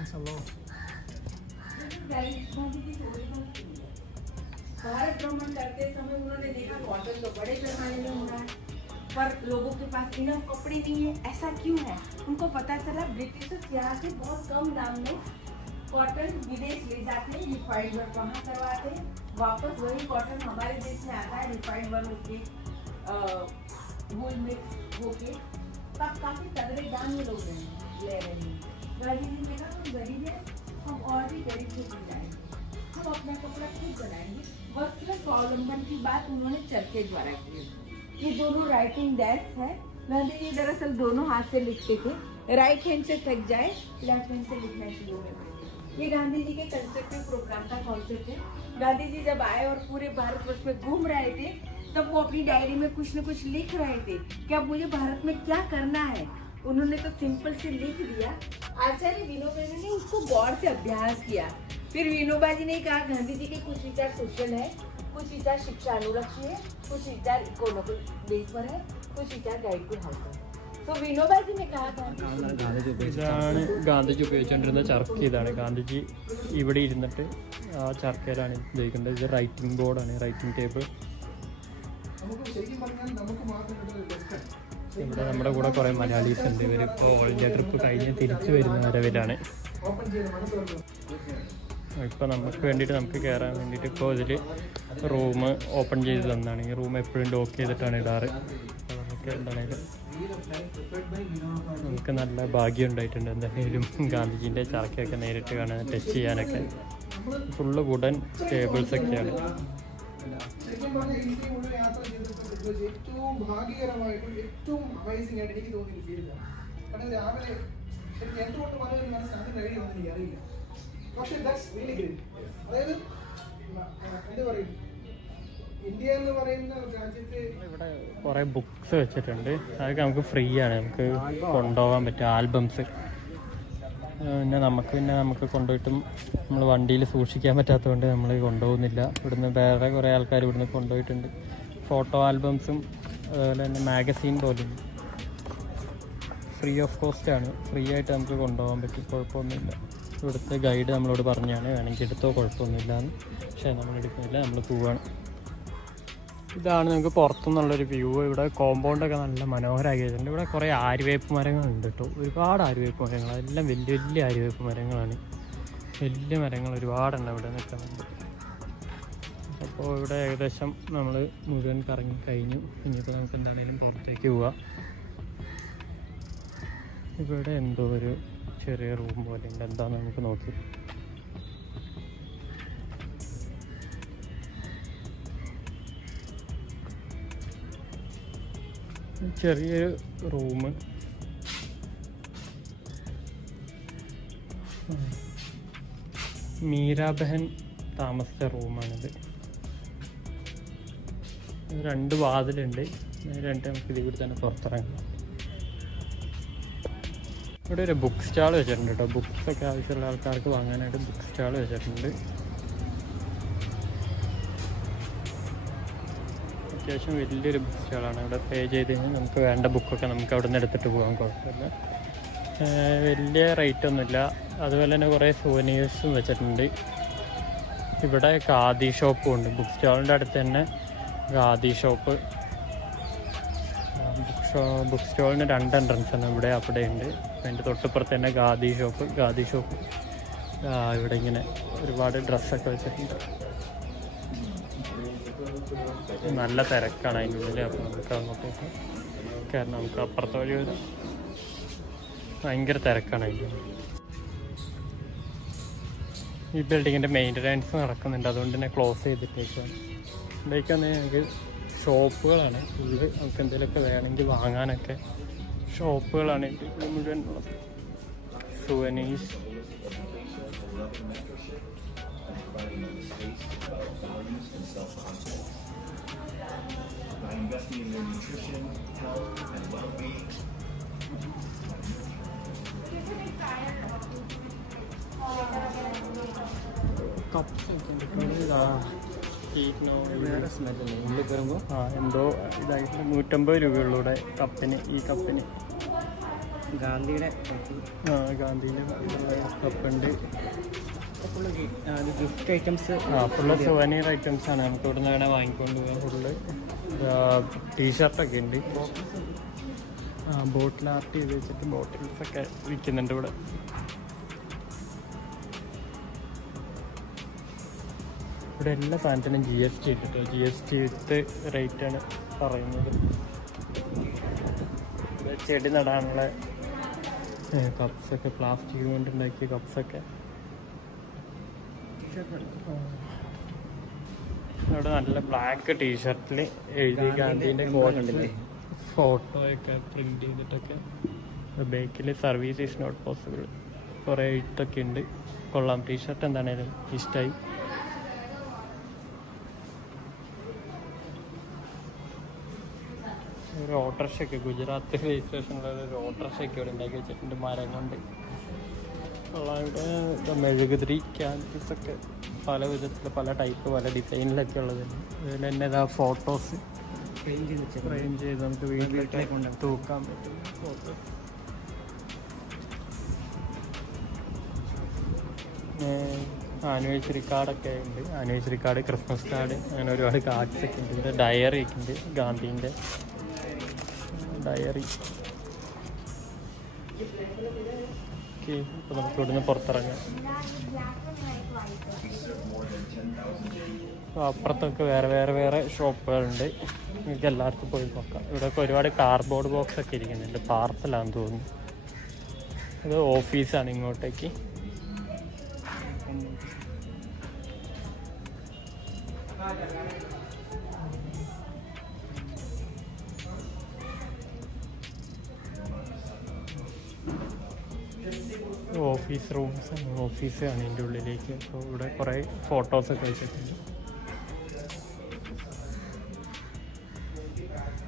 Thanks a lot. Bharat भ्रमण करते समय उन्होंने देखा कॉटन तो बड़े पैमाने में हो रहा है, पर लोगों के पास इनफ कपड़े नहीं है। ऐसा क्यों है? उनको पता चला ब्रिटिशर्स यहाँ से बहुत कम दाम में कॉटन विदेश ले जाते हैं, रिफाइंड वर्क वहाँ करवाते हैं, वापस वही कॉटन हमारे देश में आता है रिफाइंड वर्क होके वूल मिक्स होके, तब काफी तगड़े दाम में लोग ले रहे हैं। गांधी जी ने कहा हम गरीब हैं, हम और भी गरीब हो जाएंगे, हम अपना कपड़ा खुद बनाएंगे। वस्त्र स्वावलंबन की बात उन्होंने चरखे द्वारा की। ये दोनों राइटिंग डेस्क है। गांधी जी दरअसल दोनों हाथ से लिखते थे, राइट हैंड से थक जाए लेफ्ट हैंड से लिखना शुरू कर। ये गांधी जी के कंस्ट्रक्टिव प्रोग्राम का कॉन्सेप्ट है। गांधी जी जब आए और पूरे भारतवर्ष में घूम रहे थे, तब वो अपनी डायरी में कुछ न कुछ लिख रहे थे कि अब मुझे भारत में क्या करना है। उन्होंने तो सिंपल से लिख दिया। आचार्य विनोबा जी ने उसको गौर से अभ्यास किया। फिर विनोबा जी ने कहा गांधी जी के कुछ विचार सोशल है, कुछ विचार शिक्षा अनुरक्षी है, कुछ विचार इकोनॉमिक बेस पर है, कुछ विचार गाइड टू हेल्थ है। तो विनोबा जी ने कहा ഇതാണ് ഗാന്ധിജി ഉപയോഗിച്ചുകൊണ്ടിരുന്ന ചർക്ക. ഇതാണ് ഗാന്ധിജി ഇവിടെ ഇരുന്നിട്ട് ആ ചർക്കയിലാണ് ഉപയോഗിക്കേണ്ടത്. ഇത് റൈറ്റിംഗ് ബോർഡാണ്, റൈറ്റിംഗ് ടേബിൾ. ഇവിടെ നമ്മുടെ കൂടെ കുറേ മലയാളീസ് ഉണ്ട്. ഇവരിപ്പോൾ ഓൾ ഇന്ത്യ ട്രിപ്പ് കഴിഞ്ഞ് തിരിച്ചു വരുന്ന വരവിലാണ്. ഇപ്പോൾ നമുക്ക് വേണ്ടിയിട്ട് നമുക്ക് കയറാൻ വേണ്ടിയിട്ട് ഇപ്പോൾ ഇതിൽ റൂം ഓപ്പൺ ചെയ്ത് തന്നാണ്. ഈ റൂം എപ്പോഴും ലോക്ക് ചെയ്തിട്ടാണ് ഇടാറ്. അപ്പോൾ നമുക്ക് എന്താണെങ്കിലും നമുക്ക് നല്ല ഭാഗ്യം ഉണ്ടായിട്ടുണ്ട്. എന്തായാലും ഗാന്ധിജീൻ്റെ ചർക്കയൊക്കെ നേരിട്ട് കാണാൻ, ടച്ച് ചെയ്യാനൊക്കെ. ഫുള്ള് വുഡൻ ടേബിൾസൊക്കെയാണ്. ഏറ്റവും ഭാഗ്യകരമായിട്ടും ഏറ്റവും അമേസിംഗ് ആയിട്ട് എനിക്ക് തോന്നിയൊരു ഫീൽഡ്. കാരണം രാവിലെ എന്തുകൊണ്ട് പറയുന്നത് മനസ്സിലാക്കാൻ കഴിയുമെന്ന് എനിക്ക് അറിയില്ല. പക്ഷേ ദാറ്റ്സ് റിയലി ഗ്രേറ്റ്. അതായത് എന്താ പറയും, ഇന്ത്യ എന്ന് പറയുന്ന രാജ്യത്ത് ഇവിടെ കുറേ ബുക്സ് വെച്ചിട്ടുണ്ട്. അതൊക്കെ നമുക്ക് ഫ്രീ ആണ്, നമുക്ക് കൊണ്ടുപോകാൻ പറ്റും. ആൽബംസ് പിന്നെ നമുക്ക് കൊണ്ടുപോയിട്ടും നമ്മൾ വണ്ടിയിൽ സൂക്ഷിക്കാൻ പറ്റാത്തതുകൊണ്ട് നമ്മൾ കൊണ്ടുപോകുന്നില്ല. ഇവിടുന്ന് വേറെ കുറേ ആൾക്കാർ ഇവിടുന്ന് കൊണ്ടുപോയിട്ടുണ്ട്. ഫോട്ടോ ആൽബംസും അതുപോലെ തന്നെ മാഗസീൻ പോലും ഫ്രീ ഓഫ് കോസ്റ്റാണ്. ഫ്രീ ആയിട്ട് നമുക്ക് കൊണ്ടുപോകാൻ പറ്റും, കുഴപ്പമൊന്നുമില്ല. ഇവിടുത്തെ ഗൈഡ് നമ്മളോട് പറഞ്ഞാണ് വേണമെങ്കിൽ എടുത്തോ കുഴപ്പമൊന്നുമില്ല എന്ന്. പക്ഷേ നമ്മൾ എടുക്കുന്നില്ല, നമ്മൾ പോവുകയാണ്. ഇതാണ് നമുക്ക് പുറത്തുനിന്നുള്ളൊരു വ്യൂ. ഇവിടെ കോമ്പൗണ്ടൊക്കെ നല്ല മനോഹരമാക്കിയിട്ടുണ്ട്. ഇവിടെ കുറേ ആര്യവേപ്പ് മരങ്ങളുണ്ട് കേട്ടോ, ഒരുപാട് ആര്യവേപ്പ് മരങ്ങൾ. എല്ലാം വലിയ വലിയ ആര്യവേപ്പ് മരങ്ങളാണ്. വലിയ മരങ്ങൾ ഒരുപാടുണ്ട് ഇവിടെ നിൽക്കുന്നുണ്ട്. അപ്പോൾ ഇവിടെ ഏകദേശം നമ്മൾ മുഴുവൻ കറങ്ങി കഴിഞ്ഞു. ഇനിയിപ്പോൾ നമുക്ക് എന്താണെങ്കിലും പുറത്തേക്ക് പോവാം. ഇവിടെ എന്തോ ഒരു ചെറിയ റൂം പോലെ ഉണ്ട്, എന്താണെന്ന് നമുക്ക് നോക്കി. ചെറിയൊരു റൂം. മീരാബഹൻ താമസിച്ച റൂമാണിത്. 2 വാതിലുണ്ട്. നമുക്ക് ഇതിൽ തന്നെ പുറത്തിറങ്ങാം. ഇവിടെ ഒരു ബുക്ക് സ്റ്റാൾ വെച്ചിട്ടുണ്ട് കേട്ടോ. ബുക്സൊക്കെ ആവശ്യമുള്ള ആൾക്കാർക്ക് വാങ്ങാനായിട്ട് ബുക്ക് സ്റ്റാൾ വെച്ചിട്ടുണ്ട്. അത്യാവശ്യം വലിയൊരു ബുക്ക് സ്റ്റാളാണ്. ഇവിടെ പേ ചെയ്ത് കഴിഞ്ഞാൽ നമുക്ക് വേണ്ട ബുക്കൊക്കെ നമുക്ക് അവിടെ നിന്ന് എടുത്തിട്ട് പോകാൻ കുഴപ്പമില്ല. വലിയ റേറ്റൊന്നുമില്ല. അതുപോലെ തന്നെ കുറേ സോവനീഴ്സും വെച്ചിട്ടുണ്ട്. ഇവിടെ ഖാദി ഷോപ്പും ഉണ്ട്. ബുക്ക് സ്റ്റാളിൻ്റെ അടുത്ത് തന്നെ ഖാദി ഷോപ്പ്. ബുക്ക് സ്റ്റോളിന് 2 എൻട്രൻസ് ആണ്. ഇവിടെ അവിടെ ഉണ്ട്. അതിൻ്റെ തൊട്ടിപ്പുറത്ത് തന്നെ ഖാദി ഷോപ്പ്. ഇവിടെ ഇങ്ങനെ ഒരുപാട് ഡ്രസ്സൊക്കെ വെച്ചിട്ടുണ്ട്. നല്ല തിരക്കാണ് അതിൻ്റെ ഉള്ളിൽ. അപ്പോൾ നമുക്ക് അങ്ങോട്ടേക്ക് കാരണം നമുക്ക് അപ്പുറത്തെ വഴി വരാം. ഭയങ്കര തിരക്കാണ് അതിൻ്റെ ഉള്ളിൽ. ഈ ബിൽഡിങ്ങിൻ്റെ മെയിൻ്റനൻസ് നടക്കുന്നുണ്ട്, അതുകൊണ്ട് തന്നെ ക്ലോസ് ചെയ്തിട്ടേക്കാണ്. ഇവിടേക്കാണ് ഞങ്ങൾക്ക് ഷോപ്പുകളാണ് ഫുള്ള്. നമുക്ക് എന്തെങ്കിലുമൊക്കെ വേണമെങ്കിൽ വാങ്ങാനൊക്കെ ഷോപ്പുകളാണ് ഇതിൽ മുഴുവൻ ഉള്ളത്. സുവനീസ്. കപ്സ് എന്തോ ഇതായിട്ട് 150 രൂപയുള്ളൂടെ കപ്പിന്. ഈ കപ്പിന് ഗാന്ധിയുടെ ഗാന്ധിൻ്റെ കപ്പുണ്ട്. Gift items full souvenir items ആണ്. നമുക്ക് ഇവിടെ നിന്ന് വേണേൽ വാങ്ങിക്കൊണ്ട് പോകാം. ഫുള്ള് ടീഷർട്ടൊക്കെ ഉണ്ട്. ബോട്ടിൽ ആർട്ട് ചെയ്ത് വെച്ചിട്ട് ബോട്ടിൽസൊക്കെ വിൽക്കുന്നുണ്ട് ഇവിടെ. ഇവിടെ എല്ലാ സാധനത്തിനും GST ഇട്ടിട്ടോ. GST ഇട്ട് റേറ്റാണ് പറയുന്നത്. ചെടി നടാനുള്ള കപ്സൊക്കെ, പ്ലാസ്റ്റിക് കൊണ്ട് ഉണ്ടാക്കിയ കപ്സൊക്കെ. ഇവിടെ നല്ല ബ്ലാക്ക് ടീഷർട്ടിൽ എഴുതി ഗാന്ധിൻ്റെ ഫോട്ടോ ഒക്കെ പ്രിന്റ് ചെയ്തിട്ടൊക്കെ. ബേക്കിൽ സർവീസ് ഈസ് നോട്ട് പോസിബിൾ കുറേ എഴുത്തൊക്കെ ഉണ്ട്. കൊള്ളാം. ടീഷർട്ട് എന്താണേലും ഇഷ്ടമായി. ഒരു ഓട്ടോറിക്ഷയൊക്കെ ഗുജറാത്ത് രജിസ്ട്രേഷനുള്ള ഒരു ഓട്ടോറിക്ഷയൊക്കെ ഇവിടെ ഉണ്ടാക്കി വെച്ചിട്ടുണ്ട് മരം കൊണ്ട്. ഇവിടെ മെഴുകുതിരി ക്യാൻവാസൊക്കെ പല വിധത്തിൽ, പല ടൈപ്പ്, പല ഡിസൈനിലൊക്കെ ഉള്ളതുണ്ട്. ഇതിൽ തന്നെ ഇതാ ഫോട്ടോസ് ഫ്രെയിം ചെയ്ത് നമുക്ക് വീട്ടിലൊക്കെ തൂക്കാൻ പറ്റും ഫോട്ടോസ്. ആനിവേഴ്സറി കാർഡൊക്കെ ഉണ്ട്. ആനിവേഴ്സറി കാർഡ്, ക്രിസ്മസ് കാർഡ്, അങ്ങനെ ഒരുപാട് കാർഡ്സ് ഒക്കെ ഉണ്ട്. ഇതിൻ്റെ ഡയറി ഒക്കെ ഉണ്ട്. ഗാന്ധിൻ്റെ ഡയറി. ഓക്കെ, അപ്പോൾ നമുക്ക് ഇവിടുന്ന് പുറത്തിറങ്ങാം. അപ്പോൾ അപ്പുറത്തൊക്കെ വേറെ ഷോപ്പുകളുണ്ട്. നിങ്ങൾക്ക് എല്ലാവർക്കും പോയി നോക്കാം. ഇവിടെയൊക്കെ ഒരുപാട് കാർഡ്ബോർഡ് ബോക്സ് ഒക്കെ ഇരിക്കുന്നുണ്ട്. പാർസലാണെന്ന് തോന്നുന്നു. ഇത് ഓഫീസാണ് ഇങ്ങോട്ടേക്ക്. ഓഫീസ് റൂംസ്, ഓഫീസാണ് ഇതിൻ്റെ ഉള്ളിലേക്ക്. അപ്പോൾ ഇവിടെ കുറേ ഫോട്ടോസൊക്കെ വെച്ചിട്ടുണ്ട്.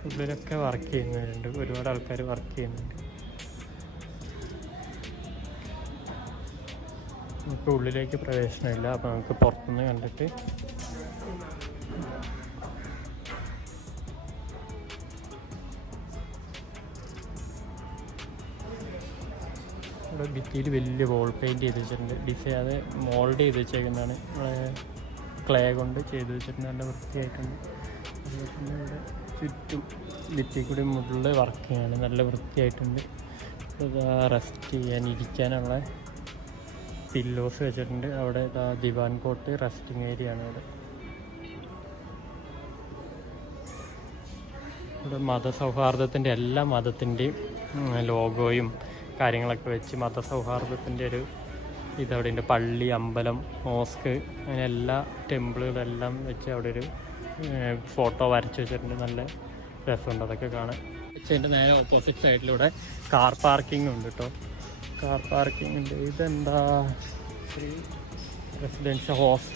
ഉള്ളിലൊക്കെ വർക്ക് ചെയ്യുന്നുണ്ട്. ഒരുപാട് ആൾക്കാർ വർക്ക് ചെയ്യുന്നുണ്ട്. നമുക്ക് ഉള്ളിലേക്ക് പ്രവേശനമില്ല. അപ്പോൾ നമുക്ക് പുറത്തുനിന്ന് കണ്ടിട്ട് ഇവിടെ ഭിത്തിയിൽ വലിയ വോൾ പെയിൻറ്റ് ചെയ്ത് വെച്ചിട്ടുണ്ട്. ഡിസൈൻ അത് മോൾഡ് ചെയ്ത് വെച്ചേക്കുന്നതാണ്. ക്ലേ കൊണ്ട് ചെയ്ത് വെച്ചിട്ടുണ്ട്. നല്ല വൃത്തിയായിട്ടുണ്ട്. അതുപോലെ ഇവിടെ ചുറ്റും ഭിത്തി കൂടി മുകളിൽ വർക്ക് ചെയ്യാണ്. നല്ല വൃത്തിയായിട്ടുണ്ട്. റെസ്റ്റ് ചെയ്യാൻ, ഇരിക്കാനുള്ള പില്ലോസ് വെച്ചിട്ടുണ്ട്. അവിടെ ദിവാൻ കോട്ട് റെസ്റ്റിംഗ് ഏരിയ ആണ്. ഇവിടെ മതസൗഹാർദ്ദത്തിൻ്റെ, എല്ലാ മതത്തിൻ്റെയും ലോഗോയും കാര്യങ്ങളൊക്കെ വെച്ച് മതസൗഹാർദ്ദത്തിൻ്റെ ഒരു ഇതവിടെ ഉണ്ട്. പള്ളി, അമ്പലം, മോസ്ക്, അങ്ങനെ എല്ലാ ടെമ്പിളുകളെല്ലാം വെച്ച് അവിടെ ഒരു ഫോട്ടോ വരച്ച് വെച്ചിട്ടുണ്ട്. നല്ല രസമുണ്ട് അതൊക്കെ കാണാൻ. അതിൻ്റെ നേരെ ഓപ്പോസിറ്റ് സൈഡിലൂടെ കാർ പാർക്കിംഗ് ഉണ്ട് കേട്ടോ. കാർ പാർക്കിംഗ് ഉണ്ട്. ഇതെന്താ റെസിഡൻഷ്യൽ ഹോസ്റ്റൽ